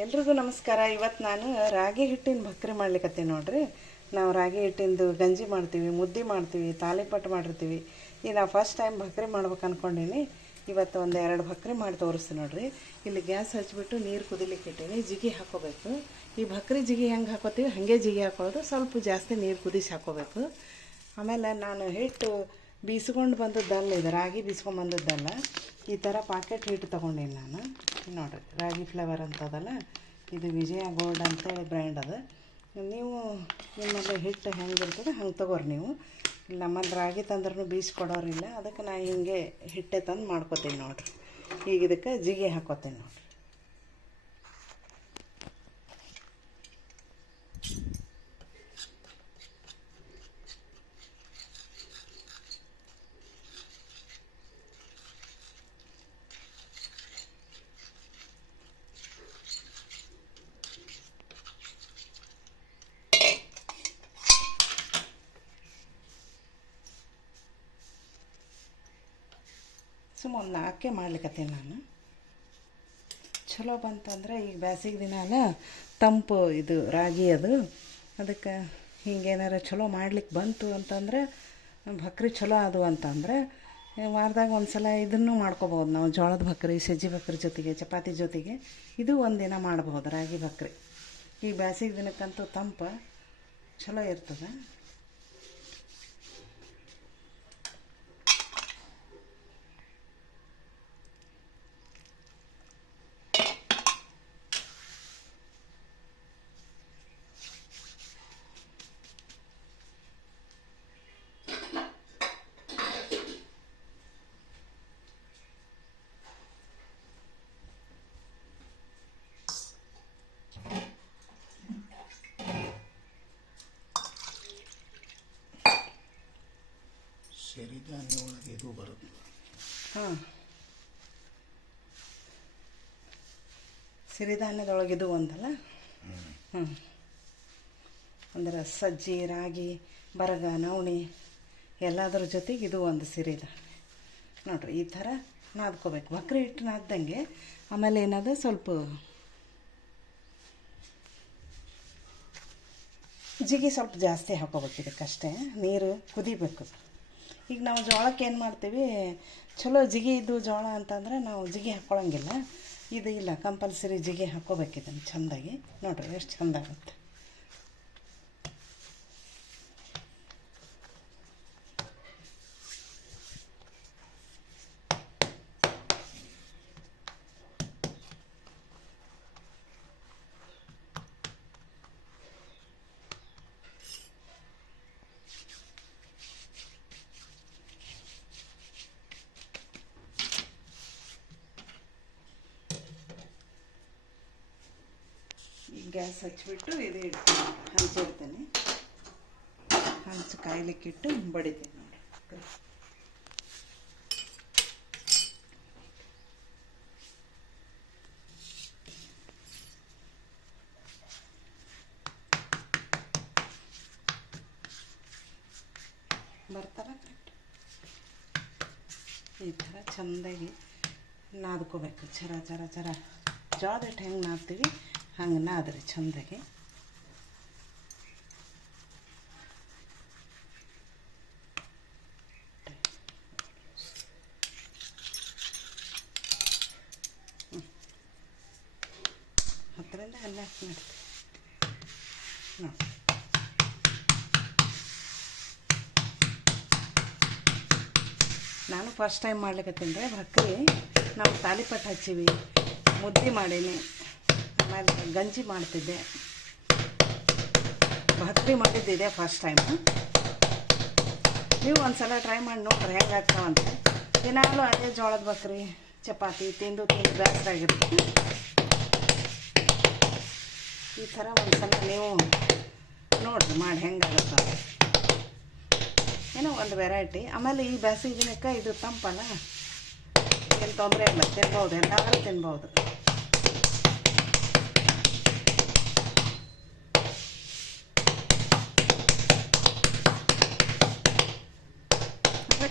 ಎಲ್ರಿಗೂ ನಮಸ್ಕಾರ. ಇವತ್ತು ನಾನು ರಾಗಿ ಹಿಟ್ಟಿನ ಭಕ್ರಿ ಮಾಡ್ಲಿಕ್ಕತ್ತೀನಿ ನೋಡ್ರಿ. ನಾವು ರಾಗಿ ಹಿಟ್ಟಿಂದು ಗಂಜಿ ಮಾಡ್ತೀವಿ, ಮುದ್ದೆ ಮಾಡ್ತೀವಿ, ತಾಲಿಪಟ್ಟು ಮಾಡಿರ್ತೀವಿ. ಈಗ ನಾವು ಫಸ್ಟ್ ಟೈಮ್ ಭಕ್ರಿ ಮಾಡ್ಬೇಕು ಅಂದ್ಕೊಂಡೀನಿ. ಇವತ್ತು ಒಂದು 2 ಭಕ್ರಿ ಮಾಡಿ ತೋರಿಸ್ತೀನಿ ನೋಡ್ರಿ. ಇಲ್ಲಿ ಗ್ಯಾಸ್ ಹಚ್ಚಿಬಿಟ್ಟು ನೀರು ಕುದಿಲಿಕ್ಕೆ ಇಟ್ಟೀನಿ. ಜಿಗಿ ಹಾಕೋಬೇಕು. ಈ ಭಕ್ರಿ ಜಿಗಿ ಹೆಂಗೆ ಹಾಕೋತೀವಿ ಹಾಗೆ ಜಿಗಿ ಹಾಕೋದು. ಸ್ವಲ್ಪ ಜಾಸ್ತಿ ನೀರು ಕುದಿಸಿ ಹಾಕೋಬೇಕು. ಆಮೇಲೆ ನಾನು ಹಿಟ್ಟು ಬೀಸ್ಕೊಂಡು ಬಂದದ್ದಲ್ಲ, ಇದು ರಾಗಿ ಬೀಸ್ಕೊಂಡು ಬಂದದ್ದಲ್ಲ. ಈ ಥರ ಪಾಕೆಟ್ ಹಿಟ್ಟು ತೊಗೊಂಡೀನಿ ನಾನು. ನೋಡಿರಿ, ರಾಗಿ ಫ್ಲೇವರ್ ಅಂತದಲ್ಲ, ಇದು ವಿಜಯ ಗೋಲ್ಡ್ ಅಂತೇಳಿ ಬ್ರ್ಯಾಂಡ್ ಅದು. ನೀವು ನಿಮ್ಮಲ್ಲಿ ಹಿಟ್ಟು ಹೆಂಗಿರ್ತದೆ ಹಂಗೆ ತೊಗೋರಿ ನೀವು. ನಮ್ಮಲ್ಲಿ ರಾಗಿ ತಂದ್ರೂ ಬೀಸ್ಕೊಡೋರಿಲ್ಲ, ಅದಕ್ಕೆ ನಾನು ಹಿಂಗೆ ಹಿಟ್ಟೆ ತಂದು ಮಾಡ್ಕೊತೀನಿ ನೋಡಿರಿ. ಈಗ ಇದಕ್ಕೆ ಜಿಗಿ ಹಾಕೋತೀನಿ ನೋಡಿರಿ. ಸುಮ್ಮನೆ 4 ಮಾಡ್ಲಿಕ್ಕತ್ತೀನಿ ನಾನು. ಚಲೋ ಬಂತಂದ್ರೆ ಈಗ ಬ್ಯಾಸಿಗೆ ದಿನಾನ ತಂಪು ಇದು ರಾಗಿ ಅದು, ಅದಕ್ಕೆ ಹಿಂಗೇನಾರ ಚಲೋ ಮಾಡ್ಲಿಕ್ಕೆ ಬಂತು ಅಂತಂದ್ರೆ ಭಕ್ರಿ ಚಲೋ ಅದು ಅಂತಂದ್ರೆ ವಾರದಾಗ ಒಂದು ಸಲ ಇದನ್ನು ಮಾಡ್ಕೋಬೋದು ನಾವು. ಜೋಳದ ಭಕ್ರಿ, ಸಜ್ಜಿ ಭಕ್ರಿ ಜೊತೆಗೆ, ಚಪಾತಿ ಜೊತೆಗೆ ಇದು ಒಂದಿನ ಮಾಡ್ಬೋದು ರಾಗಿ ಭಕ್ರಿ. ಈ ಬ್ಯಾಸಿಗೆ ದಿನಕ್ಕಂತೂ ತಂಪು ಚಲೋ ಇರ್ತದೆ. ಸಿರಿಧಾನ್ಯ ಒಳಗೆ ಇದು ಬರುತ್ತೆ. ಹಾಂ, ಸಿರಿಧಾನ್ಯದೊಳಗೆ ಇದು ಒಂದಲ್ಲ. ಅಂದ್ರೆ ಸಜ್ಜಿ, ರಾಗಿ, ಬರಗ, ನವಣೆ ಎಲ್ಲದರ ಜೊತೆಗೆ ಇದು ಒಂದು ಸಿರಿಧಾನ್ಯ ನೋಡಿರಿ. ಈ ಥರ ನಾದ್ಕೋಬೇಕು ಭಕ್ರಿ ಹಿಟ್ಟು ನಾದ್ದಂಗೆ. ಆಮೇಲೆ ಏನದು ಸ್ವಲ್ಪ ಜಿಗಿ ಸ್ವಲ್ಪ ಜಾಸ್ತಿ ಹಾಕೋಬೇಕು ಇದಕ್ಕಷ್ಟೇ. ನೀರು ಕುದಿಬೇಕು. ಈಗ ನಾವು ಜೋಳಕ್ಕೆ ಏನು ಮಾಡ್ತೀವಿ, ಚಲೋ ಜಿಗಿ ಇದ್ದು ಜೋಳ ಅಂತಂದ್ರೆ ನಾವು ಜಿಗಿ ಹಾಕ್ಕೊಳಂಗಿಲ್ಲ. ಇದು ಇಲ್ಲ, ಕಂಪಲ್ಸರಿ ಜಿಗಿ ಹಾಕ್ಕೋಬೇಕು ಇದನ್ನು ಚೆಂದಾಗಿ. ನೋಡಿರಿ ಎಷ್ಟು ಚೆಂದ ಆಗುತ್ತೆ. ಗ್ಯಾಸ್ ಹಚ್ಚಿಬಿಟ್ಟು ಇದು ಹಂಚಿಡ್ತೀನಿ. ಹಂಚು ಕಾಯ್ಲಿಕ್ಕಿಟ್ಟು ಬಡಿತೀನಿ ನೋಡಿ. ಬರ್ತಾರ ಕರೆಕ್ಟ್. ಈ ಥರ ಚೆಂದಾಗಿ ನಾದ್ಕೋಬೇಕು. ಚರ ಚರ ಚರ ಜೋಳದ ಹಿಟ್ಟು ಹೆಂಗೆ ನಾದ್ತೀವಿ ಹಂಗೆ ನಾದ್ರಿ ಚೆಂದಾಗಿ. ಹತ್ತರಿಂದ 12 ಮಿನಿಟ್ ನೋಡಿ. ನಾನು ಫಸ್ಟ್ ಟೈಮ್ ಮಾಡ್ಲಿಕ್ಕತ್ತೀನಿ ರೀ ಭಕ್ರಿ. ನಾವು ತಾಲಿಪಟ್ಟು ಹಚ್ಚೀವಿ, ಮುದ್ದೆ ಮಾಡೀನಿ, ಆಮೇಲೆ ಗಂಜಿ ಮಾಡ್ತಿದ್ದೆ, ಭಕ್ರಿ ಮಾಡಿದ್ದಿದೆ ಫಸ್ಟ್ ಟೈಮು. ನೀವು ಒಂದು ಸಲ ಟ್ರೈ ಮಾಡಿ ನೋಡ್ರಿ ಹೆಂಗೆ ಆಗ್ತಾವಂತ. ದಿನಾಲೂ ಅದೇ ಜೋಳದ ಭಕ್ರಿ ಚಪಾತಿ ತಿಂದು ಬೇಸರಾಗಿರುತ್ತೆ. ಈ ಥರ ಒಂದು ಸಲ ನೀವು ನೋಡಿರಿ ಮಾಡಿ ಹೆಂಗಾಗುತ್ತೆ. ಏನೋ ಒಂದು ವೆರೈಟಿ. ಆಮೇಲೆ ಈ ಬೇಸಿಗೆ ದಿನಕ್ಕೆ ಇದು ತಂಪಲ್ಲ, ಏನು ತೊಂದರೆ ಇಲ್ಲ, ತಿನ್ಬೋದು, ಎಲ್ಲರೂ ತಿನ್ಬೋದು.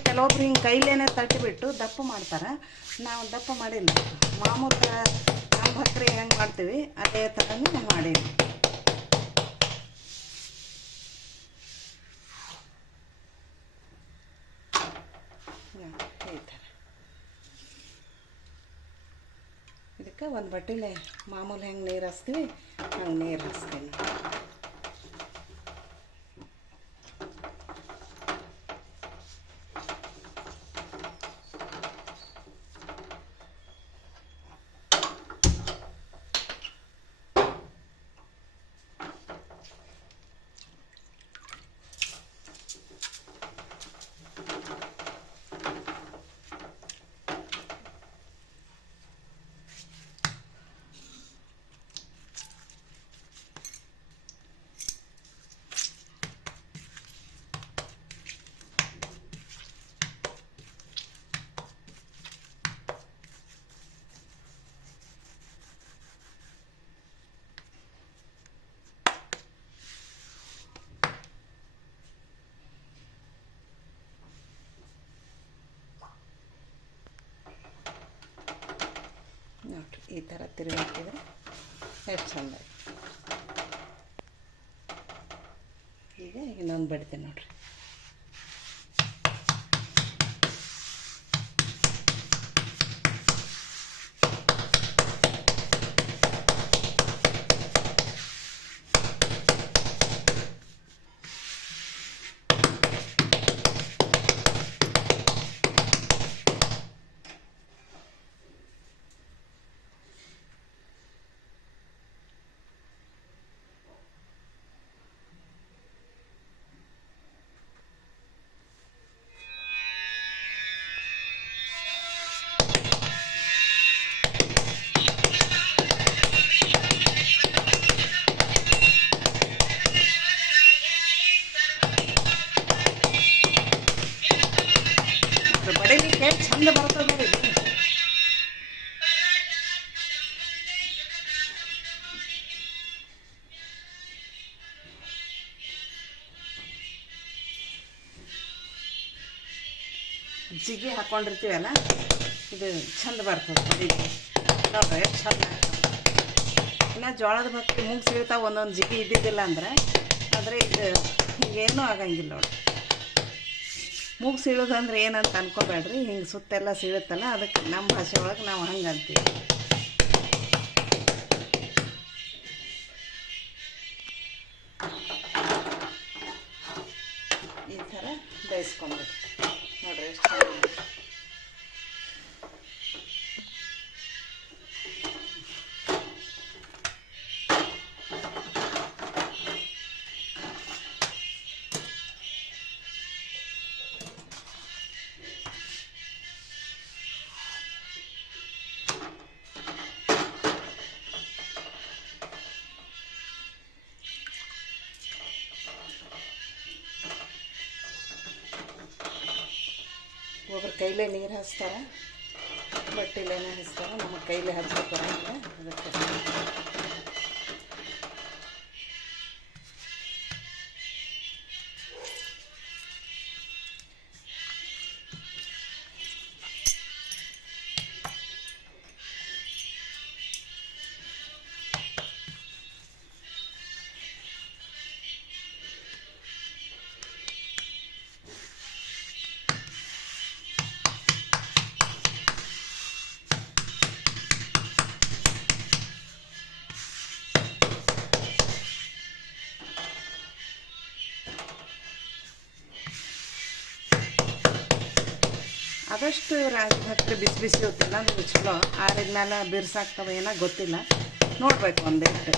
ಕೆಲವೊಬ್ರು ಹಿಂಗೆ ಕೈಲೇನೆ ತಟ್ಟಿಬಿಟ್ಟು ದಪ್ಪ ಮಾಡ್ತಾರೆ. ನಾವು ದಪ್ಪ ಮಾಡಿಲ್ಲ. ಮಾಮೂಲು ಭಕ್ರಿ ಹೆಂಗೆ ಮಾಡ್ತೀವಿ ಅದೇ ಥರನೂ ಮಾಡೀನಿ. ಈ ಥರ ಇದಕ್ಕೆ ಒಂದು ಬಟ್ಟೆಲೆ ಮಾಮೂಲಿ ಹೆಂಗೆ ನೀರು ಹಾಸ್ತೀವಿ ಹಂಗೆ ನೀರು ಹಾಸ್ತೀನಿ. ನೋಡಿರಿ ಈ ಥರ ತಿರುಗಾಕಿದ್ರೆ ಎಷ್ಟು ಚಂದ. ಈಗ ಇನ್ನೊಂದು ಬಡಿತೀನಿ ನೋಡಿರಿ. ಬಡಿಲಿಕ್ಕೆ ಚಂದ ಬರ್ತದೆ ನೋಡಿ. ಜಿಗಿ ಹಾಕ್ಕೊಂಡಿರ್ತೀವಲ್ಲ ಇದು ಚಂದ ಬರ್ತದೆ ಬಡಿಲಿಕ್ಕೆ ನೋಡ್ರಿ ಎಷ್ಟು ಚಂದ ಆಗ್ತದೆ. ಇನ್ನು ಜೋಳದ ಭಕ್ತಿ ಮೂಗು ಸಿಗ್ತಾವೆ ಒಂದೊಂದು ಜಿಗಿ ಇದ್ದಿದ್ದಿಲ್ಲ ಅಂದ್ರೆ, ಆದರೆ ಇದು ಹಿಂಗೇನೂ ಆಗಂಗಿಲ್ಲ ನೋಡಿ. ಮೂಗು ಸೀಳೋದಂದ್ರೆ ಏನಂತ ಅನ್ಕೋಬೇಡ್ರಿ, ಹಿಂಗೆ ಸುತ್ತೆಲ್ಲ ಸೀಳುತ್ತಲ್ಲ ಅದಕ್ಕೆ ನಮ್ಮ ಭಾಷೆ ಒಳಗೆ ನಾವು ಹಂಗೆ ಅಂತೀವಿ. ಈ ಥರ ಬೇಯಿಸ್ಕೊಂಡ್ಬಿಟ್ಟು ನೋಡ್ರಿ ಎಷ್ಟು ಚೆನ್ನಾಗಿ. ಒಬ್ಬರು ಕೈಲೇ ನೀರು ಹಚ್ತಾರೆ, ಬಟ್ಟೆಲೇನೆ ಹಚ್ತಾರೆ. ನಮ್ಮ ಕೈಲೇ ಹಚ್ಬೇಕು ಬರೋಂಗಿಲ್ಲ, ಅದಕ್ಕೆ ಆದಷ್ಟು ರಾಗಿ ಭಕ್ರಿ ಬಿಸಿ ಬಿಸಿ ಇರುತ್ತಿಲ್ಲ ಅದು ಚಲೋ. ಆರಿದ್ಮೇಲೆ ಬಿರ್ಸಾಗ್ತವೆ ಏನೋ ಗೊತ್ತಿಲ್ಲ, ನೋಡಬೇಕು ಒಂದಿಟ್ಟು.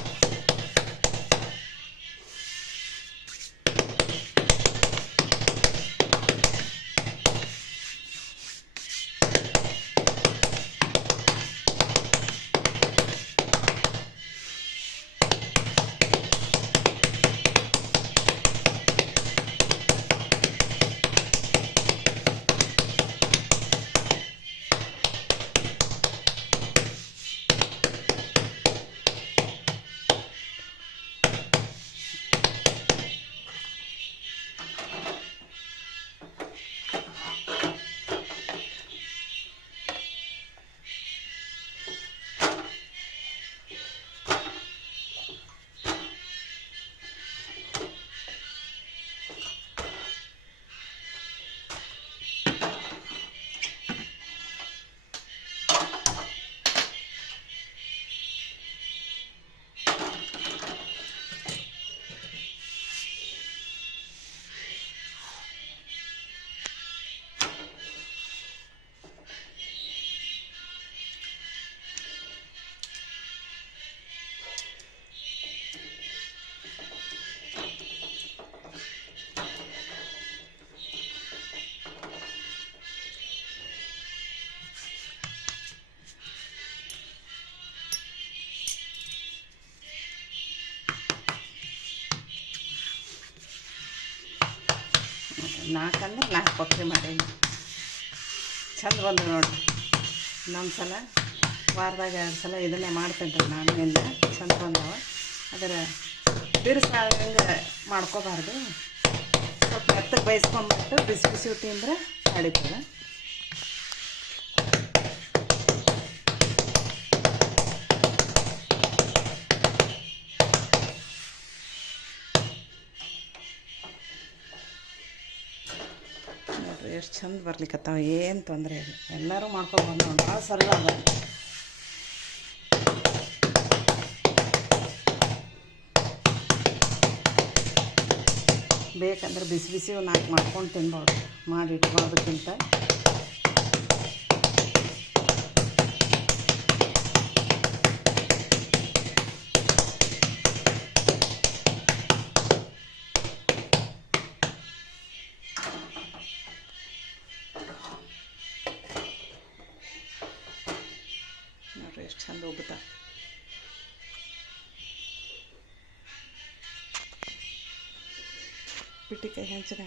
4 ಬಕ್ರಿ ಮಾಡೀನಿ. ಚಂದ ಬಂದು ನೋಡಿರಿ. ನಮ್ಮ ಸಲ ವಾರದಾಗ 2 ಸಲ ಇದನ್ನೇ ಮಾಡ್ತೇನೆ ರೀ ನಾನು. ಎಲ್ಲ ಚಂದ ಬಂದವ. ಅದರ ಬಿರುಸಾಗಂಗೆ ಮಾಡ್ಕೋಬಾರ್ದು. ಸ್ವಲ್ಪ ಮೆತ್ತಗೆ ಬೇಯಿಸ್ಕೊಂಬಿಟ್ಟು ಬಿಸಿ ಬಿಸಿ ತಿಂದ್ರೆ ನಡೀತದೆ. ನೋಡಿರಿ ಎಷ್ಟು ಚಂದ ಬರ್ಲಿಕ್ಕತ್ತಾವ. ಏನು ತೊಂದರೆ ಇಲ್ಲ. ಎಲ್ಲರೂ ಮಾಡ್ಕೊಂಡು ಬಂದು ಭಾಳ ಸರಳ ಅದ. ಬೇಕಂದ್ರೆ ಬಿಸಿ ಬಿಸಿ 4 ಮಾಡ್ಕೊಂಡು ತಿನ್ಬೋದು, ಮಾಡಿ ಇಟ್ಕೊಳ್ಳೋದಕ್ಕಿಂತ. ನೋಡಿರಿ ಎಷ್ಟು ಚಂದ ಉಬ್ಬುತ್ತಾ. ಪಿಟಿಕಾಯಿ ಹೆಂಚಿನ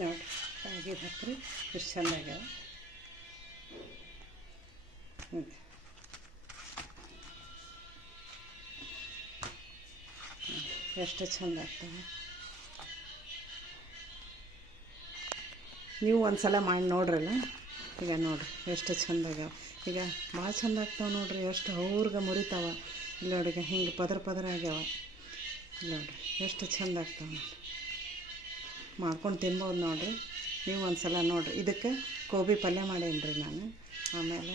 ನೋಡಿ ರಾಗಿ ಭಕ್ರಿ ಎಷ್ಟು ಚಂದ ಆಗ್ಯಾವ. ಎಷ್ಟು ಚಂದ ಆಗ್ತವೆ. ನೀವು ಒಂದು ಸಲ ಮಾಡಿ ನೋಡ್ರಲ್ಲ. ಈಗ ನೋಡಿರಿ ಎಷ್ಟು ಚಂದ ಆಗ್ಯಾವ. ಈಗ ಭಾಳ ಚಂದ ಆಗ್ತಾವೆ ನೋಡಿರಿ. ಎಷ್ಟು ಅವ್ರಿಗೆ ಮುರಿತಾವ. ಇಲ್ಲಿ ನೋಡಿ ಹಿಂಗೆ ಪದರ ಆಗ್ಯಾವ. ನೋಡಿರಿ ಎಷ್ಟು ಚಂದ ಆಗ್ತಾವೆ ನೋಡಿ. ಮಾಡ್ಕೊಂಡು ತಿನ್ಬೋದು ನೋಡಿರಿ. ನೀವು ಒಂದು ಸಲ ನೋಡಿರಿ. ಇದಕ್ಕೆ ಗೋಬಿ ಪಲ್ಯ ಮಾಡೇನಿ ರೀ ನಾನು. ಆಮೇಲೆ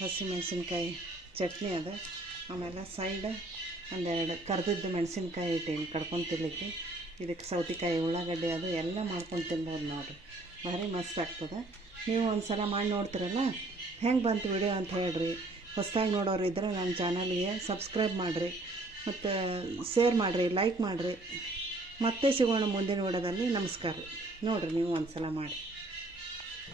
ಹಸಿಮೆಣ್ಸಿನ್ಕಾಯಿ ಚಟ್ನಿ ಅದ. ಆಮೇಲೆ ಸೈಡ್ 2 ಕರ್ದಿದ್ದು ಮೆಣಸಿನ್ಕಾಯಿ ಇಟ್ಟೀನಿ ಕಡ್ಕೊಂಡು ತಿನ್ಲಿಕ್ಕೆ. ಇದಕ್ಕೆ ಸೌತೆಕಾಯಿ ಉಳ್ಳಾಗಡ್ಡಿ ಅದು ಎಲ್ಲ ಮಾಡ್ಕೊಂಡು ತಿನ್ಬೋದು ನೋಡಿರಿ. ಭಾರಿ ಮಸ್ತ್ ಆಗ್ತದೆ. ನೀವು ಒಂದು ಸಲ ಮಾಡಿ ನೋಡ್ತೀರಲ್ಲ ಹೆಂಗೆ ಬಂತು ವಿಡಿಯೋ ಅಂತ ಹೇಳ್ರಿ. ಹೊಸದಾಗಿ ನೋಡೋರು ಇದ್ದರೆ ನನ್ನ ಚಾನಲ್ಗೆ ಸಬ್ಸ್ಕ್ರೈಬ್ ಮಾಡಿರಿ ಮತ್ತು ಶೇರ್ ಮಾಡಿರಿ, ಲೈಕ್ ಮಾಡಿರಿ. ಮತ್ತೆ ಸಿಗೋಣ ಮುಂದಿನ ವಿಡಿಯೋದಲ್ಲಿ. ನಮಸ್ಕಾರ. ನೋಡಿರಿ ನೀವು ಒಂದು ಸಲ ಮಾಡಿ.